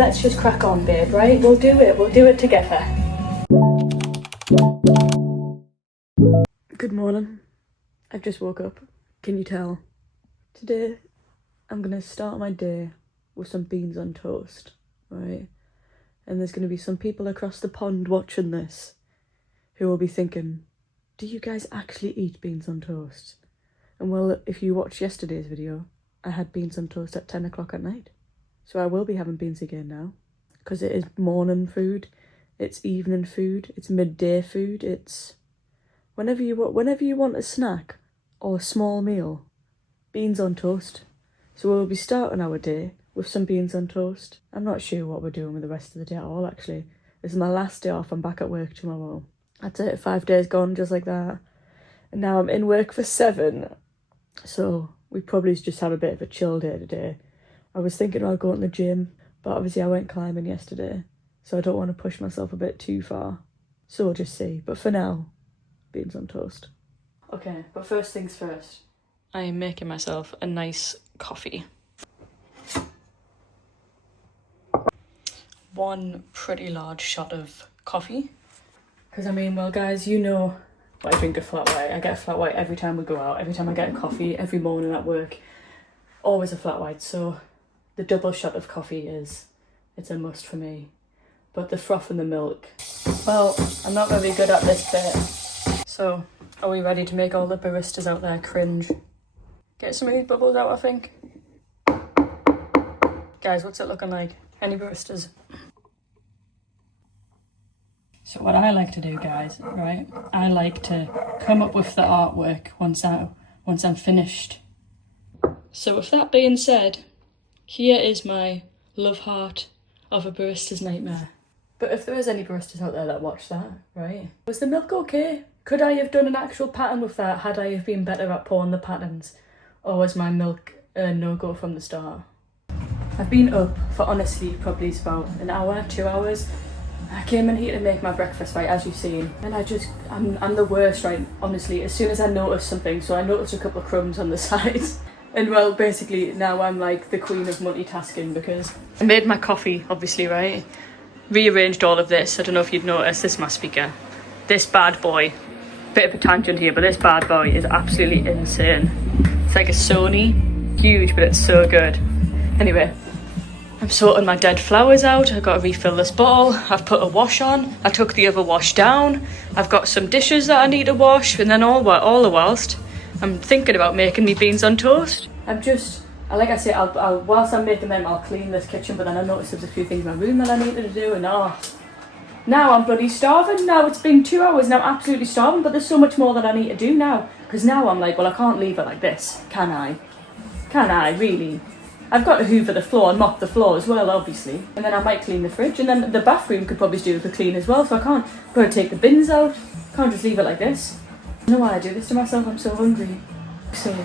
Let's just crack on, babe, right? We'll do it together. Good morning. I've just woke up. Can you tell? Today, I'm gonna start my day with some beans on toast, right? And there's gonna be some people across the pond watching this who will be thinking, do you guys actually eat beans on toast? And well, if you watched yesterday's video, I had beans on toast at 10 o'clock at night. So I will be having beans again now, because it is morning food, it's evening food, it's midday food, it's whenever you want a snack or a small meal, beans on toast. So we'll be starting our day with some beans on toast. I'm not sure what we're doing with the rest of the day at all, actually. This is my last day off, I'm back at work tomorrow. That's it, 5 days gone just like that. And now I'm in work for 7, so we probably just have a bit of a chill day today. I was thinking about going to the gym, but obviously I went climbing yesterday, so I don't want to push myself a bit too far. So we'll just see. But for now, beans on toast. Okay, but first things first. I am making myself a nice coffee. One pretty large shot of coffee. Because I mean, well guys, you know I drink a flat white. I get a flat white every time we go out, every time I get a coffee, every morning at work. Always a flat white, so the double shot of coffee it's a must for me. But the froth in the milk, well, I'm not very good at this bit. So, are we ready to make all the baristas out there cringe? Get some of these bubbles out, I think. Guys, what's it looking like? Any baristas? So what I like to do, guys, right? I like to come up with the artwork once I'm finished. So with that being said, here is my love heart of a barista's nightmare. But if there is any baristas out there that watch that, right? Was the milk okay? Could I have done an actual pattern with that had I have been better at pouring the patterns? Or was my milk a no-go from the start? I've been up for honestly probably about an hour, 2 hours. I came in here to make my breakfast, right, as you've seen. And I'm the worst, right, honestly. As soon as I notice something, so I noticed a couple of crumbs on the sides. And well, basically, now I'm like the queen of multitasking because I made my coffee, obviously, right? Rearranged all of this. I don't know if you'd noticed, this is my speaker. This bad boy, bit of a tangent here, but this bad boy is absolutely insane. It's like a Sony, huge, but it's so good. Anyway, I'm sorting my dead flowers out. I've got to refill this bottle. I've put a wash on. I took the other wash down. I've got some dishes that I need to wash, and then all the whilst I'm thinking about making me beans on toast. Like I say, I'll whilst I'm making them, I'll clean this kitchen, but then I noticed there's a few things in my room that I needed to do, and now I'm bloody starving. Now it's been 2 hours, now I'm absolutely starving, but there's so much more that I need to do now. Because now I'm like, well, I can't leave it like this, can I? Can I, really? I've got to hoover the floor and mop the floor as well, obviously. And then I might clean the fridge, and then the bathroom could probably do with a clean as well, so I can't go to take the bins out. Can't just leave it like this. I know why I do this to myself, I'm so hungry. Sick.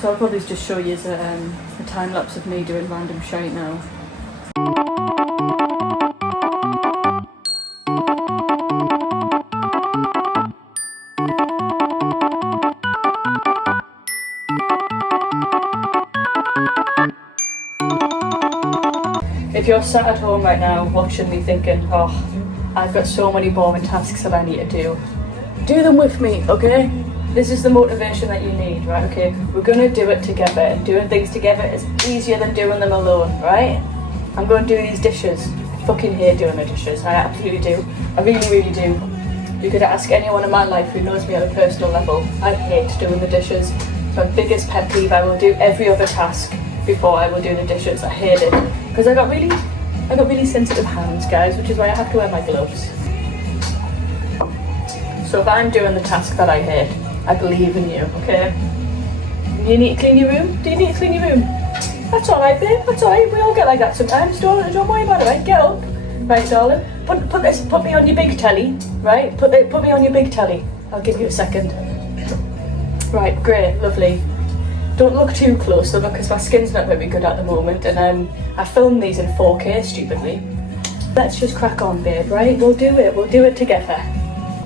So I'll probably just show you a time lapse of me doing random shite now. If you're sat at home right now watching me thinking, oh, I've got so many boring tasks that I need to do them with me, okay? This is the motivation that you need, right? Okay, we're gonna do it together, and doing things together is easier than doing them alone, right? I'm gonna do these dishes. I fucking hate doing the dishes, I absolutely do. I really, really do. You could ask anyone in my life who knows me at a personal level. I hate doing the dishes. It's my biggest pet peeve. I will do every other task before I will do the dishes. I hate it. Because I got really sensitive hands, guys, which is why I have to wear my gloves. So if I'm doing the task that I hate, I believe in you, okay? You need to clean your room? Do you need to clean your room? That's alright, babe, that's alright. We all get like that sometimes, don't worry about it, right? Get up. Right, darling? Put me on your big telly, right? Put me on your big telly. I'll give you a second. Right, great, lovely. Don't look too close though, because my skin's not very good at the moment, and I filmed these in 4K, stupidly. Let's just crack on, babe, right? We'll do it together.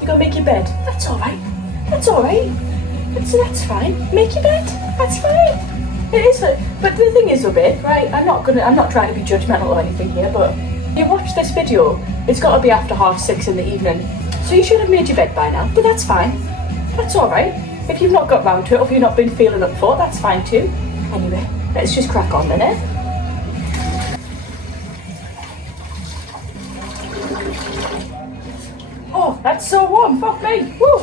You gonna make your bed? That's alright. That's alright. That's fine. Make your bed. That's fine. It is, but the thing is, though, babe, right? I'm not trying to be judgmental or anything here, but you watch this video, it's got to be after 6:30 in the evening, so you should have made your bed by now. But that's fine. That's all right. If you've not got round to it, or if you've not been feeling up for it, that's fine too. Anyway, let's just crack on then, eh? Oh, that's so warm. Fuck me. Woo!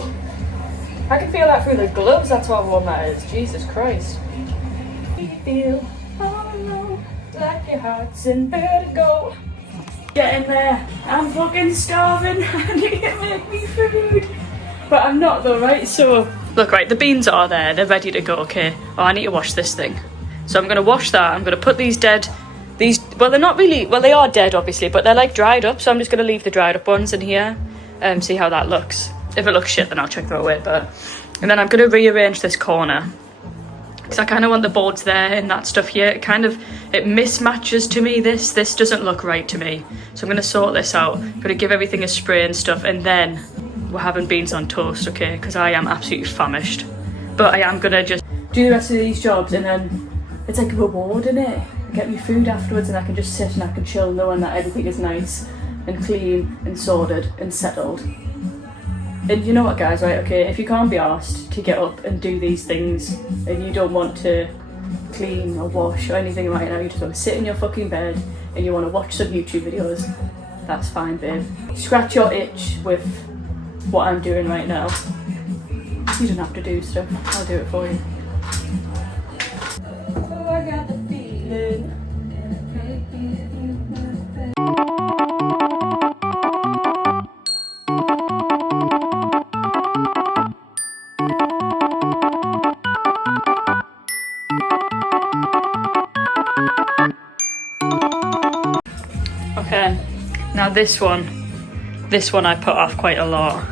I can feel that through the gloves. That's how warm that is. Jesus Christ. You feel all alone, like your heart's in vertigo. Get in there. I'm fucking starving. I need to make me food. But I'm not though, right? So, look, right, the beans are there. They're ready to go, okay? Oh, I need to wash this thing. So I'm going to wash that. I'm going to put these, well, they're not really, well, they are dead, obviously, but they're like dried up. So I'm just going to leave the dried up ones in here and see how that looks. If it looks shit, then I'll chuck them away. And then I'm going to rearrange this corner, because I kind of want the boards there and that stuff here. It mismatches to me. This doesn't look right to me. So I'm going to sort this out. I'm going to give everything a spray and stuff, and then we're having beans on toast, okay? Because I am absolutely famished. But I am going to just do the rest of these jobs, and then it's like a reward, innit? I get me food afterwards, and I can just sit and I can chill knowing that everything is nice and clean and sorted and settled. And you know what, guys, right? Okay, if you can't be asked to get up and do these things, and you don't want to clean or wash or anything right now, you just want to sit in your fucking bed and you want to watch some YouTube videos, that's fine, babe. Scratch your itch with what I'm doing right now. You don't have to do stuff, I'll do it for you. Oh, I got the feeling. Okay, now this one I put off quite a lot.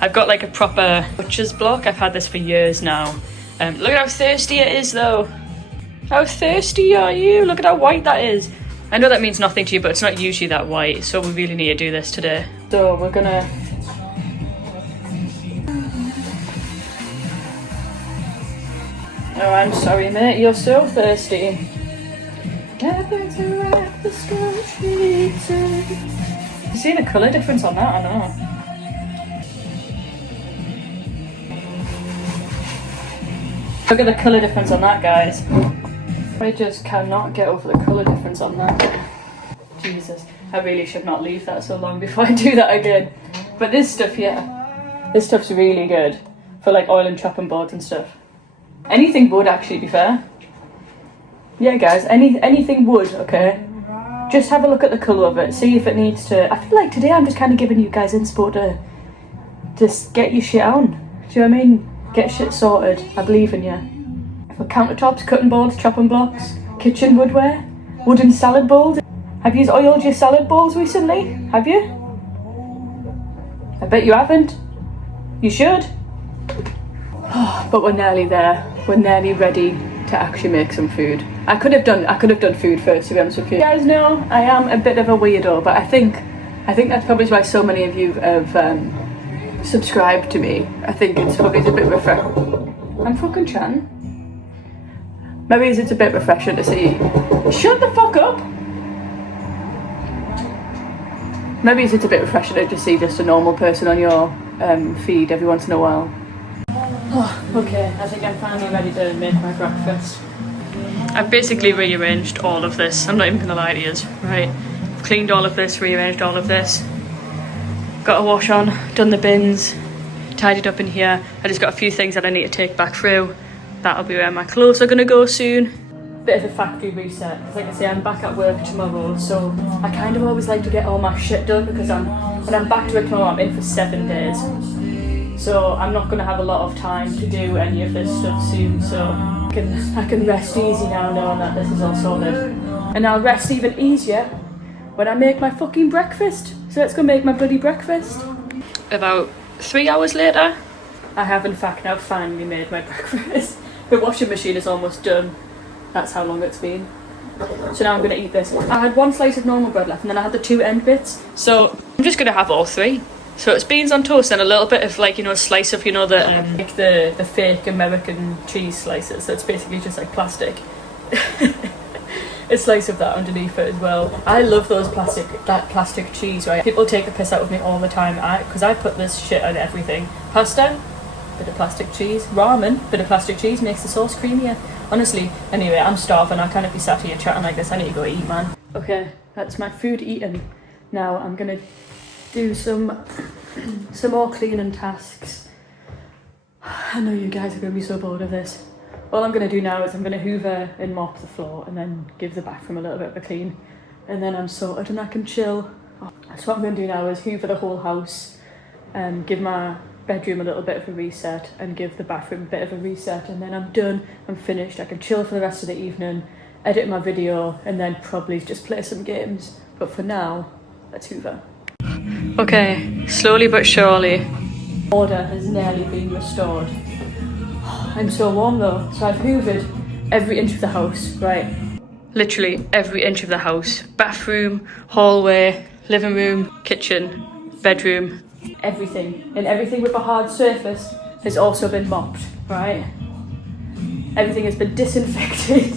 I've got like a proper butcher's block. I've had this for years now. Look at how thirsty it is though. How thirsty are you? Look at how white that is. I know that means nothing to you, but it's not usually that white, so we really need to do this today. So we're gonna... Oh, I'm sorry, mate. You're so thirsty. You see the colour difference on that? I know. Look at the colour difference on that, guys. I just cannot get over the colour difference on that. Jesus, I really should not leave that so long before I do that again. But this stuff here, this stuff's really good for like oil and chopping boards and stuff. Anything would, actually, be fair. Yeah, guys, anything would, okay? Just have a look at the colour of it, see if it needs to... I feel like today I'm just kind of giving you guys inspo to just get your shit on. Do you know what I mean? Get shit sorted. I believe in you. For countertops, cutting boards, chopping blocks, kitchen woodware, wooden salad bowls. Have you oiled your salad bowls recently? Have you? I bet you haven't. You should. But we're nearly there. We're nearly ready to actually make some food. I could have done food first, to be honest with you. You guys know I am a bit of a weirdo, but I think that's probably why so many of you have subscribed to me. I think it's probably a bit refreshing. I'm fucking chatting. Maybe it's a bit refreshing to see. Shut the fuck up! Maybe it's a bit refreshing to just see just a normal person on your feed every once in a while. Oh, okay, I think I'm finally ready to make my breakfast. I've basically rearranged all of this. I'm not even gonna lie to you, right? I've cleaned all of this, rearranged all of this. Got a wash on, done the bins, tidied up in here. I just got a few things that I need to take back through. That'll be where my clothes are gonna go soon. Bit of a factory reset, because like I say, I'm back at work tomorrow, so I kind of always like to get all my shit done, because when I'm back to work tomorrow, I'm in for 7 days. So I'm not going to have a lot of time to do any of this stuff soon, so I can rest easy now knowing that this is all sorted. And I'll rest even easier when I make my fucking breakfast. So let's go make my bloody breakfast. About 3 hours later, I have in fact now finally made my breakfast. The washing machine is almost done. That's how long it's been. So now I'm going to eat this. I had 1 slice of normal bread left, and then I had the 2 end bits. So I'm just going to have all 3. So it's beans on toast and a little bit of like, you know, a slice of, you know, the fake American cheese slices. So it's basically just like plastic. a slice of that underneath it as well. I love that plastic cheese, right? People take the piss out of me all the time because I put this shit on everything. Pasta, bit of plastic cheese. Ramen, bit of plastic cheese, makes the sauce creamier. Honestly, anyway, I'm starving. I can't be sat here chatting like this. I need to go eat, man. Okay, that's my food eaten. Now I'm gonna do some more cleaning tasks. I know you guys are gonna be so bored of this. All I'm going to do now is I'm going to hoover and mop the floor and then give the bathroom a little bit of a clean, and then I'm sorted and I can chill. So what I'm going to do now is hoover the whole house, give my bedroom a little bit of a reset and give the bathroom a bit of a reset, and then I'm done, I'm finished. I can chill for the rest of the evening, edit my video, and then probably just play some games. But for now, let's hoover. Okay, slowly but surely, order has nearly been restored. I'm so warm though, so I've hoovered every inch of the house, right? Literally every inch of the house. Bathroom, hallway, living room, kitchen, bedroom, everything. And everything with a hard surface has also been mopped, right? Everything has been disinfected.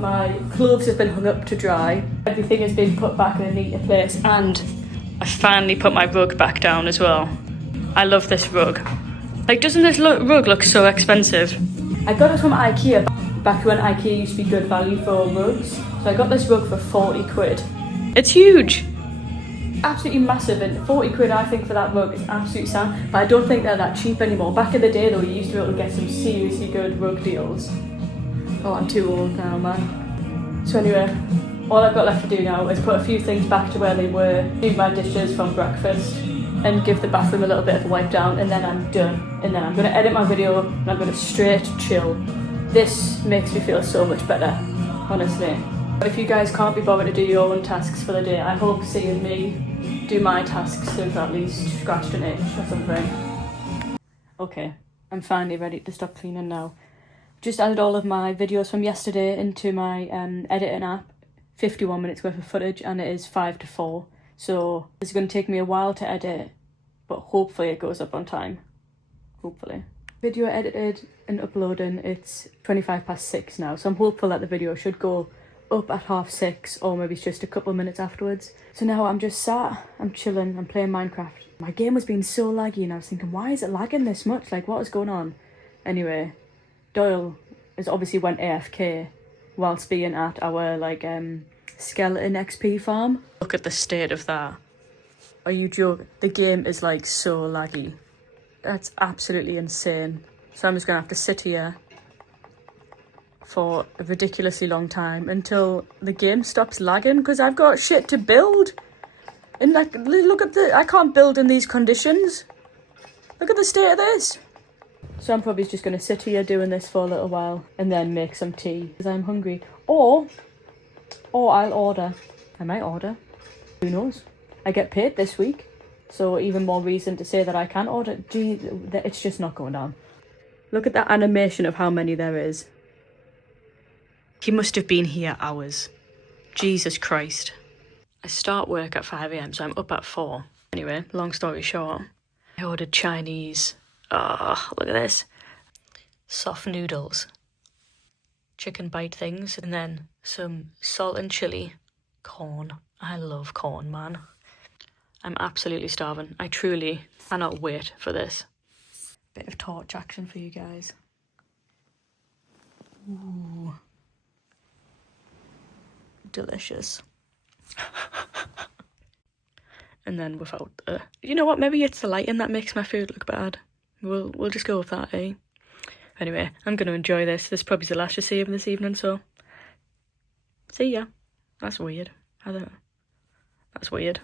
My clothes have been hung up to dry. Everything has been put back in a neater place, and I finally put my rug back down as well. I love this rug. Like, doesn't this rug look so expensive? I got it from IKEA back when IKEA used to be good value for rugs. So I got this rug for 40 quid. It's huge. Absolutely massive, and 40 quid I think for that rug is absolutely sound. But I don't think they're that cheap anymore. Back in the day though, you used to be able to get some seriously good rug deals. Oh, I'm too old now, man. So anyway, all I've got left to do now is put a few things back to where they were, do my dishes from breakfast, and give the bathroom a little bit of a wipe down, and then I'm done. And then I'm going to edit my video and I'm going to straight chill. This makes me feel so much better, honestly. If you guys can't be bothered to do your own tasks for the day, I hope seeing me do my tasks have at least scratched an itch or something. Okay, I'm finally ready to stop cleaning now. Just added all of my videos from yesterday into my editing app. 51 minutes worth of footage, and it is 5 to 4. So it's going to take me a while to edit, but hopefully it goes up on time. Hopefully. Video edited and uploading, it's 6:25 now, so I'm hopeful that the video should go up at 6:30, or maybe it's just a couple of minutes afterwards. So now I'm just sat, I'm chilling, I'm playing Minecraft. My game was being so laggy and I was thinking, why is it lagging this much? Like, what is going on? Anyway, Doyle has obviously went AFK whilst being at our skeleton XP farm. Look at the state of that. Are you joking? The game is like so laggy. That's absolutely insane. So I'm just gonna have to sit here for a ridiculously long time until the game stops lagging, because I've got shit to build. And like, look at I can't build in these conditions. Look at the state of this. So I'm probably just gonna sit here doing this for a little while and then make some tea because I'm hungry. Or I'll order. I might order. Who knows? I get paid this week, so even more reason to say that I can order. Gee, it's just not going down. Look at that animation of how many there is. He must have been here hours. Jesus Christ. I start work at 5 AM, so I'm up at 4. Anyway, long story short, I ordered Chinese. Oh, look at this. Soft noodles. Chicken bite things, and then some salt and chili. Corn. I love corn, man. I'm absolutely starving. I truly cannot wait for this. Bit of torch action for you guys. Ooh. Delicious. And then without the... You know what? Maybe it's the lighting that makes my food look bad. We'll just go with that, eh? Anyway, I'm going to enjoy this. This is probably the last you see of this evening, so... See ya. That's weird. I don't know. That's weird.